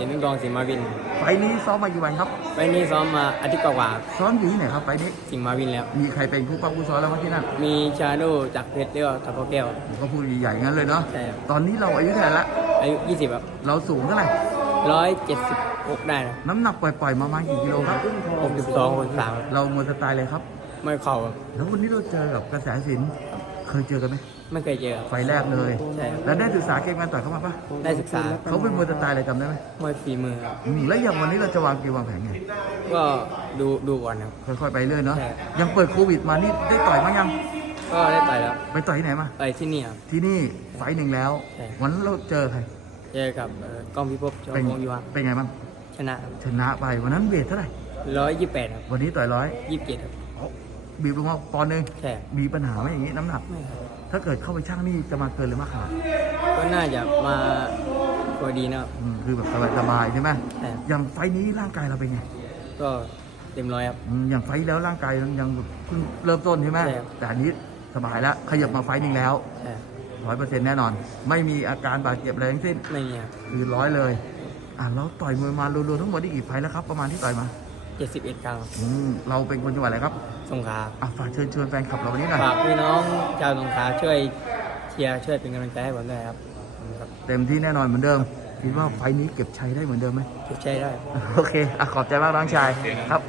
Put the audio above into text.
สีนุ่งดองสีมาวิน ไฟล์นี้ซ้อมมากี่วันครับไฟล์นี้ซ้อมมาอาทิตย์กว่าซ้อมอยู่ที่ไหนครับไฟล์นี้ ๆสิงห์มาวินแล้ว มีใครเป็นผู้ป้องผู้ซ้อมแล้ววะที่นั่นมีชาโดจากเพชรเรียกว่าทัพแก้ว ผมก็พูดใหญ่ๆงั้นเลยเนาะ ใช่ครับ ตอนนี้เราอายุเท่าไหร่ละ อายุ 20ครับเราสูงเท่าไหร่ 176 ได้นะน้ำหนักปล่อยๆมาประมาณกี่กิโลครับ 62 63ครับเรามวยสไตล์เลยครับ ไม่เข่าครับแล้ววันนี้เราเจอกับกระแสสิน เคยเจอกันไหมไม่เคยเจอครับไฟล์แรกเลย ใช่ครับ แล้วได้ศึกษาเกมการต่อยเข้ามาปะได้ศึกษาเขาเป็นมวยสไตล์อะไรจำได้ไหมมวยฝีมือครับอืมแล้วอย่างวันนี้เราจะวางเกมวางแผนไง ก็ดูดูก่อนครับ ค่อยๆไปเรื่อยเนาะ ใช่ ยังเปิดโควิดมานี่ได้ต่อยมายัง ก็ได้ต่อยแล้วไปต่อยที่ไหนมา ต่อยที่นี่ครับ ที่นี่ไฟล์หนึ่งแล้ว ใช่ วันนั้นเราเจอใคร เจอกับเอ่อกล้องพิภพชอเป็นพงศ์ยูวาเป็นไงบ้าง ชนะครับชนะไปวันนั้นเวทเท่าไหร่128ครับวันนี้ต่อยร้อย27ครับ บีบลงมาปอนด์หนึงใช่ครับมีปัญหาไหมอย่างนี้น้ำหนัก ไม่ครับ ถ้าเกิดเข้าไปช่างนี่จะมาเกินหรือมาขาดก็น่าจะมาพอดีนะครับ อืมคือแบบสบายๆใช่ไหมใช่ครับอย่างไฟล์นี้ร่างกายเราเป็นไงก็เต็มร้อยครับ อืมอย่างไฟล์แล้วร่างกายยังยังแบบเพิ่งเริ่มต้นใช่ไหมใช่ครับ แต่อันนี้สบายแล้วขยับมาไฟล์หนึ่งแล้วใช่ครับร้อยเปอร์เซ็นต์แน่นอน ไม่มีอาการบาดเจ็บอะไรทั้งสิ้น ไม่มีครับคือร้อยเลย อะเราต่อยมวยมารวมๆทั้งหมดนี่กี่ไฟล์แล้วครับ ประมาณที่ต่อยมา 71ครั้งครับอืมเราเป็นคนจังหวัดอะไรครับสงขลาอะฝากเชิญชวนแฟนคลับเราวันนี้หน่อยฝากพี่น้องชาวสงขลาช่วยเชียร์ช่วยเป็นกำลังใจให้ผมด้วยครับขอบคุณครับเต็มที่แน่นอนเหมือนเดิมคิดว่าไฟล์นี้เก็บชัยได้เหมือนเดิมไหมช่วยใช้ได้ โอเคอะขอบใจมากน้องชายครับ